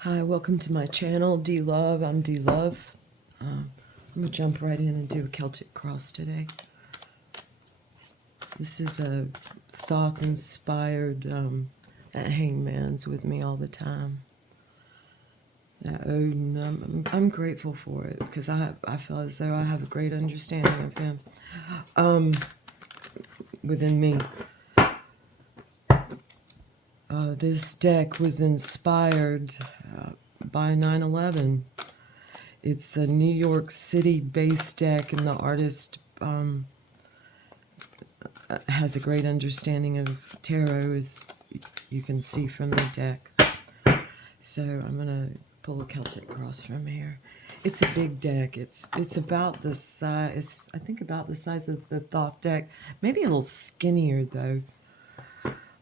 Hi, welcome to my channel, D Love. I'm D Love. I'm gonna jump right in and do a Celtic cross today. This is a Thoth-inspired. That hangman's with me all the time. That Odin, I'm grateful for it because I feel as though I have a great understanding of him within me. This deck was inspired by 9/11. It's a New York City-based deck, and the artist has a great understanding of tarot, as you can see from the deck. So I'm gonna pull a Celtic cross from here. It's a big deck. It's about the size. I think about the size of the Thoth deck. Maybe a little skinnier though.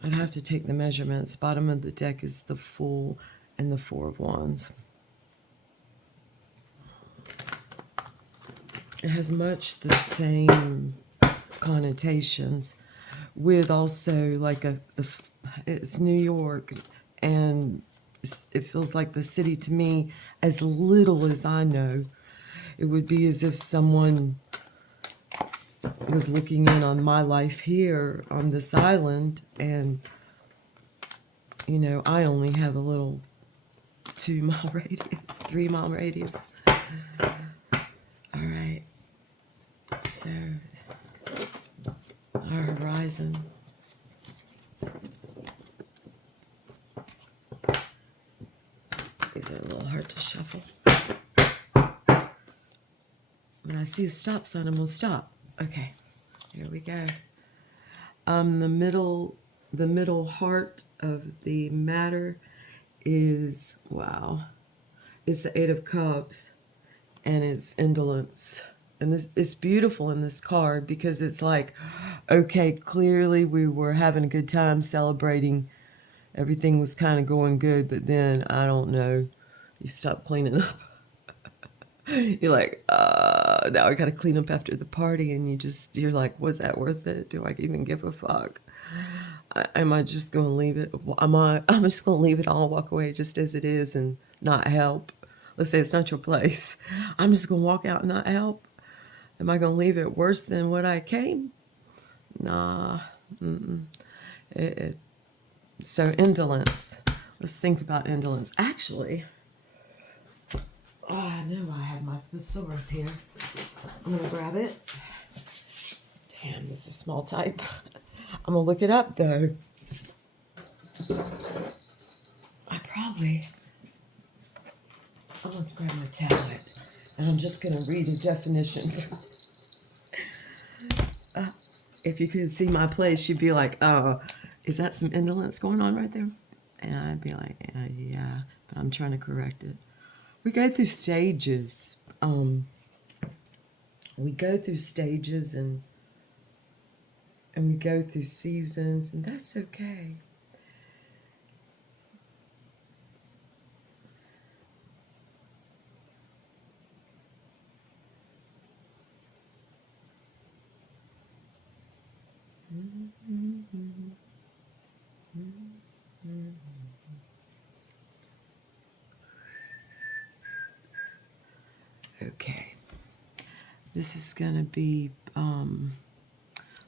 I'd have to take the measurements. Bottom of the deck is the Fool and the Four of Wands. It has much the same connotations, with also like it's New York, and it feels like the city to me, as little as I know. It would be as if someone was looking in on my life here on this island, and you know, I only have a little 2-mile radius, 3-mile radius. All right, so our horizon. These are a little hard to shuffle. When I see a stop sign, I'm gonna stop. Okay, here we go. The middle heart of the matter is, wow, it's the Eight of Cups, and it's indolence. And this, it's beautiful in this card because it's like, okay, clearly we were having a good time celebrating. Everything was kind of going good, but then, I don't know, you stop cleaning up. You're like, now I got to clean up after the party, and you're like, was that worth it? Do I even give a fuck? Am I just going to leave it? I'm just going to leave it all, walk away just as it is, and not help? Let's say it's not your place. I'm just going to walk out and not help. Am I going to leave it worse than what I came? Nah. So indolence. Let's think about indolence. Actually, I know I have my thesaurus here. I'm going to grab it. Damn, this is small type. I'm going to look it up, though. I'm going to grab my tablet, and I'm just going to read a definition. If you could see my place, you'd be like, oh, is that some indolence going on right there? And I'd be like, yeah, but I'm trying to correct it. We go through stages. We go through stages, and we go through seasons, and that's okay. Okay. This is going to be,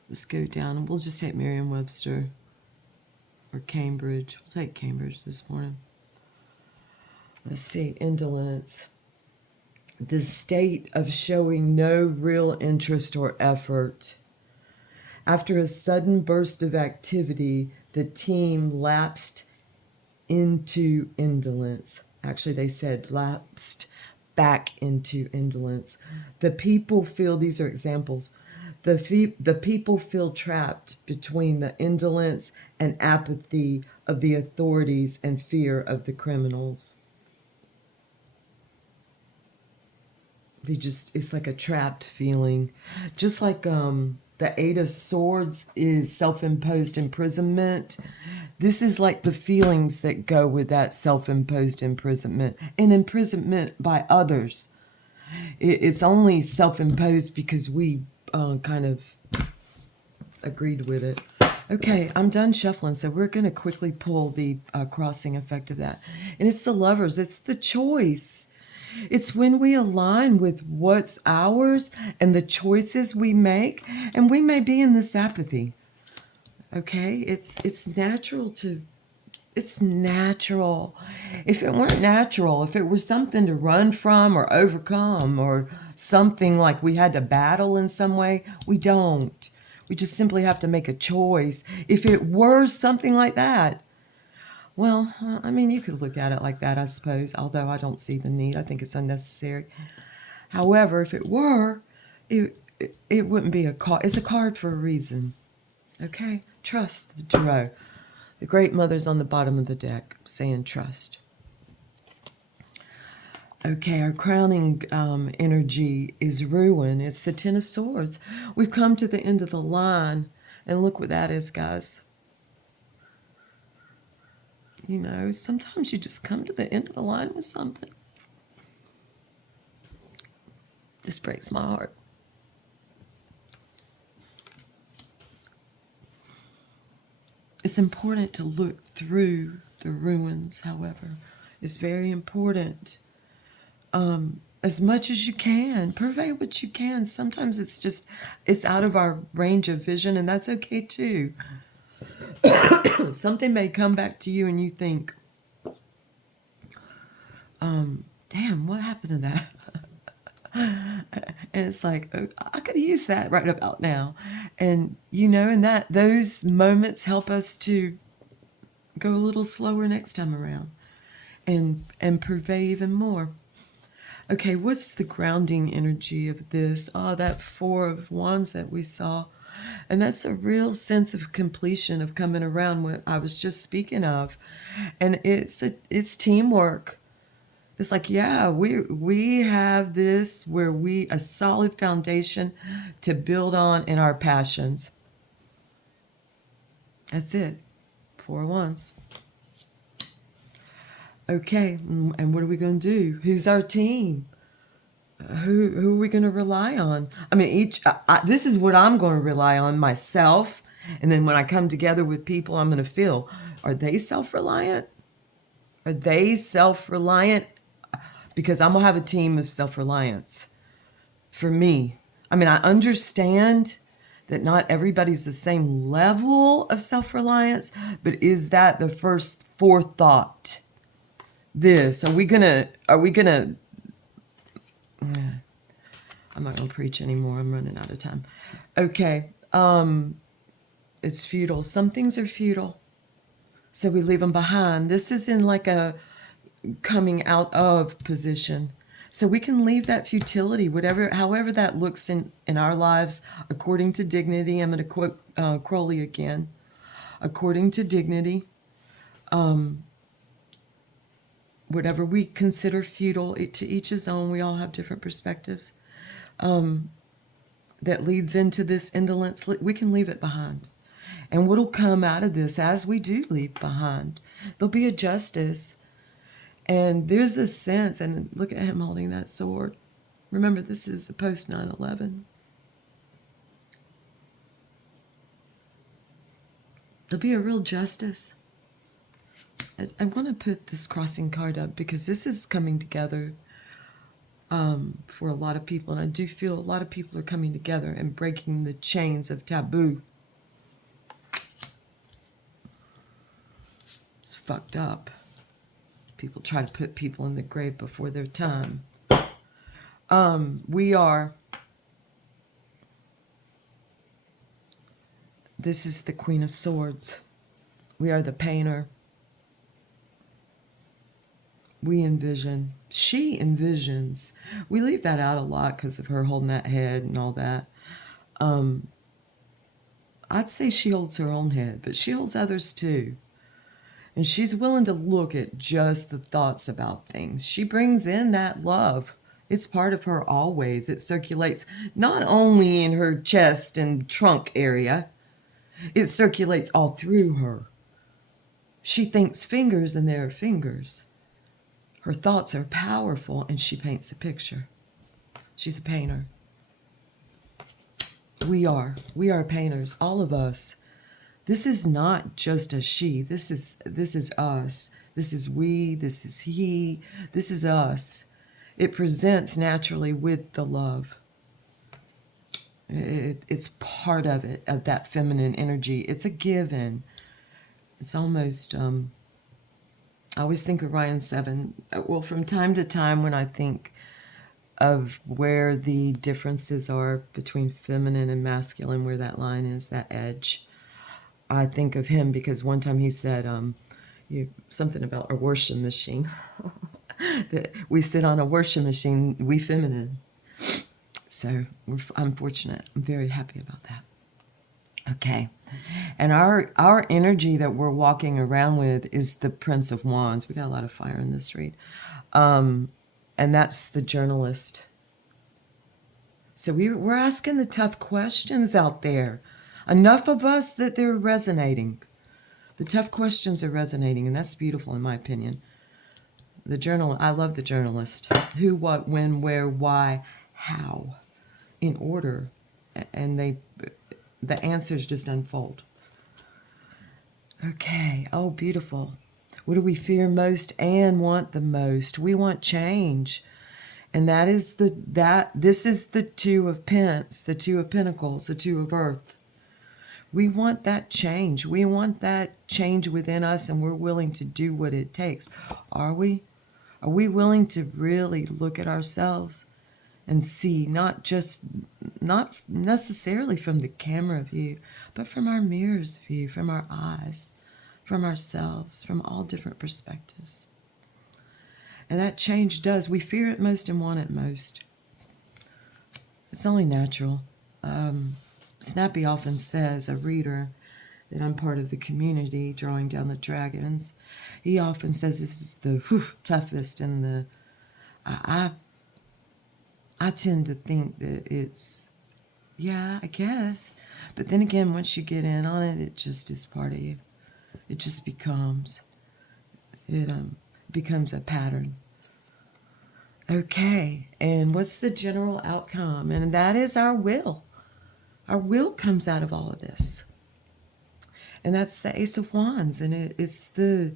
let's go down, and we'll just take Merriam-Webster or Cambridge. We'll take Cambridge this morning. Let's see, indolence. The state of showing no real interest or effort. After a sudden burst of activity, the team lapsed into indolence. Actually, they said lapsed back into indolence. The people feel, these are examples, The people feel trapped between the indolence and apathy of the authorities and fear of the criminals. It's like a trapped feeling. Just like the Eight of Swords is self-imposed imprisonment. This is like the feelings that go with that self-imposed imprisonment and imprisonment by others. It's only self-imposed because we kind of agreed with it. Okay, I'm done shuffling, so we're going to quickly pull the crossing effect of that. And it's the Lovers. It's the choice. It's when we align with what's ours and the choices we make, and we may be in this apathy. Okay, it's natural to. It's natural. If it weren't natural, if it was something to run from or overcome or something like we had to battle in some way, we don't. We just simply have to make a choice. If it were something like that, well, I mean, you could look at it like that, I suppose, although I don't see the need. I think it's unnecessary. However, if it were, it wouldn't be a card. It's a card for a reason. Okay? Trust the tarot. The Great Mother's on the bottom of the deck saying trust. Okay, our crowning energy is ruin. It's the Ten of Swords. We've come to the end of the line, and look what that is, guys. You know, sometimes you just come to the end of the line with something. This breaks my heart. It's important to look through the ruins, however. It's very important. As much as you can, purvey what you can. Sometimes it's out of our range of vision, and that's okay too. Something may come back to you and you think, damn, what happened to that? And it's like, oh, I could use that right about now. And you know, and that those moments help us to go a little slower next time around and purvey even more. Okay, what's the grounding energy of this? Oh, that Four of Wands that we saw. And that's a real sense of completion, of coming around, what I was just speaking of. And it's teamwork. It's like, yeah, we have this where a solid foundation to build on in our passions. That's it. Four of Wands. Okay, and what are we going to do? Who's our team? Who are we going to rely on? I mean, this is what I'm going to rely on, myself. And then when I come together with people, I'm going to feel, are they self-reliant? Are they self-reliant? Because I'm going to have a team of self-reliance for me. I mean, I understand that not everybody's the same level of self-reliance, but is that the first forethought? Are we gonna I'm not gonna preach anymore. I'm running out of time. Okay. It's futile. Some things are futile, so we leave them behind. This is in like a coming out of position, so we can leave that futility, however that looks in our lives, according to dignity. I'm going to quote Crowley again. According to dignity, whatever we consider futile, to each his own. We all have different perspectives. That leads into this indolence. We can leave it behind. And what'll come out of this, as we do leave behind, there'll be a justice. And there's a sense, and look at him holding that sword. Remember, this is post 9/11. There'll be a real justice. I want to put this crossing card up because this is coming together for a lot of people. And I do feel a lot of people are coming together and breaking the chains of taboo. It's fucked up. People try to put people in the grave before their time. This is the Queen of Swords. We are the painter. We envision. She envisions. We leave that out a lot because of her holding that head and all that. I'd say she holds her own head, but she holds others too. And she's willing to look at just the thoughts about things. She brings in that love. It's part of her always. It circulates not only in her chest and trunk area, it circulates all through her. She thinks fingers and there are fingers. Her thoughts are powerful and she paints a picture. She's a painter. We are painters, all of us. This is not just a she. This is us. This is we. This is he. This is us. It presents naturally with the love. It's part of it, of that feminine energy. It's a given. It's almost, I always think of Ryan 7. Well, from time to time when I think of where the differences are between feminine and masculine, where that line is, that edge, I think of him because one time he said something about a washing machine. That we sit on a washing machine, we feminine. So I'm fortunate. I'm very happy about that. Okay. And our energy that we're walking around with is the Prince of Wands. We got a lot of fire in this read. And that's the journalist. So we're asking the tough questions out there. Enough of us that they're resonating. The tough questions are resonating, and that's beautiful in my opinion. I love the journalist. Who, what, when, where, why, how, in order. And the answers just unfold. Okay, oh, beautiful. What do we fear most and want the most? We want change. And this is the Two of Pence, the Two of Pentacles, the Two of Earth. We want that change. We want that change within us, and we're willing to do what it takes. Are we? Are we willing to really look at ourselves and see, not necessarily from the camera view, but from our mirror's view, from our eyes, from ourselves, from all different perspectives? And that change does. We fear it most and want it most. It's only natural. Snappy often says, a reader, that I'm part of the community drawing down the dragons. He often says this is the toughest, and I tend to think that it's, yeah, I guess. But then again, once you get in on it, it just is part of you. It just becomes a pattern. Okay, and what's the general outcome? And that is our will. Our will comes out of all of this. And that's the Ace of Wands, and it's the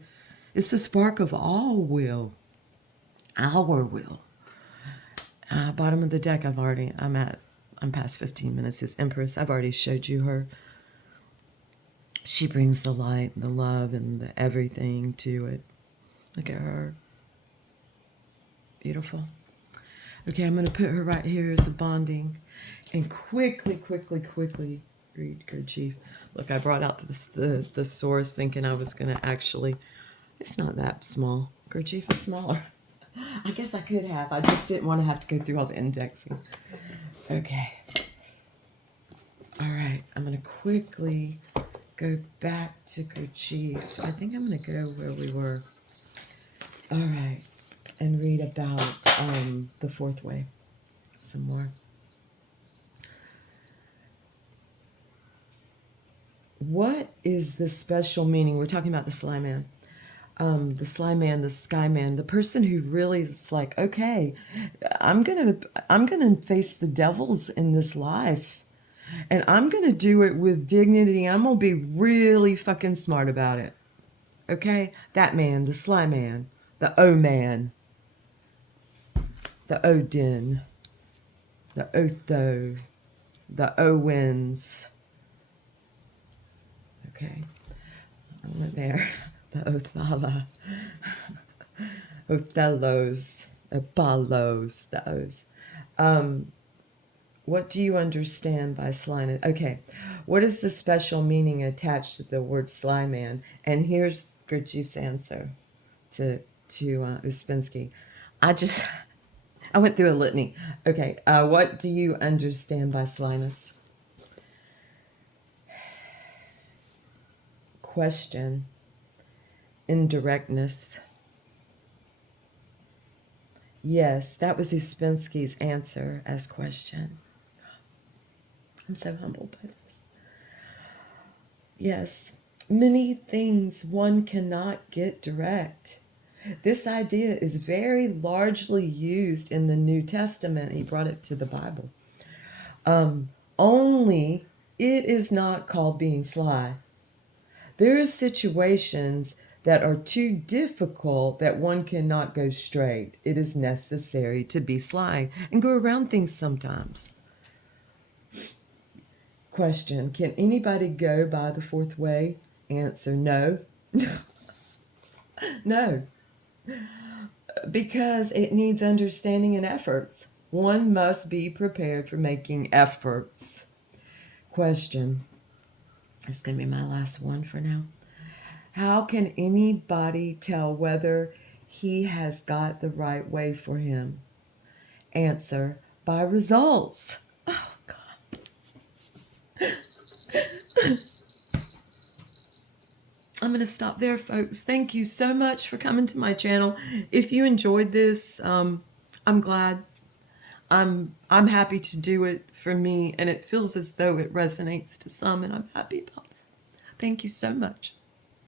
spark of all will. Our will. Bottom of the deck, I'm past 15 minutes. This Empress, I've already showed you her. She brings the light and the love and the everything to it. Look at her. Beautiful. Okay, I'm going to put her right here as a bonding. And quickly read Gurdjieff. Look, I brought out the thesaurus thinking I was going to actually... It's not that small. Gurdjieff is smaller. I guess I could have. I just didn't want to have to go through all the indexing. Okay. All right. I'm going to quickly go back to Gurdjieff. I think I'm going to go where we were. All right. And read about the fourth way some more. What is the special meaning? We're talking about the Sly Man. The Sly Man, the Sky Man, the person who really is like, okay, I'm gonna face the devils in this life, and I'm gonna do it with dignity. I'm gonna be really fucking smart about it. Okay, that man, the Sly Man, the O-Man, the Odin, the Otho, the Owens. Okay, I went there. The Othala, Othellos, Apollos, the O's. What do you understand by slyness? Okay, what is the special meaning attached to the word Sly Man? And here's Gurdjieff's answer to Uspensky. I went through a litany. Okay, what do you understand by slyness? question, indirectness. Yes, that was Uspensky's answer as question. I'm so humbled by this. Yes, many things one cannot get direct. This idea is very largely used in the New Testament. He brought it to the Bible. Only it is not called being sly. There are situations that are too difficult that one cannot go straight. It is necessary to be sly and go around things sometimes. Question, can anybody go by the fourth way? Answer, no. No. Because it needs understanding and efforts. One must be prepared for making efforts. Question, it's going to be my last one for now. How can anybody tell whether he has got the right way for him? Answer, by results. Oh, God. I'm going to stop there, folks. Thank you so much for coming to my channel. If you enjoyed this, I'm glad. I'm happy to do it for me, and it feels as though it resonates to some, and I'm happy about that. Thank you so much.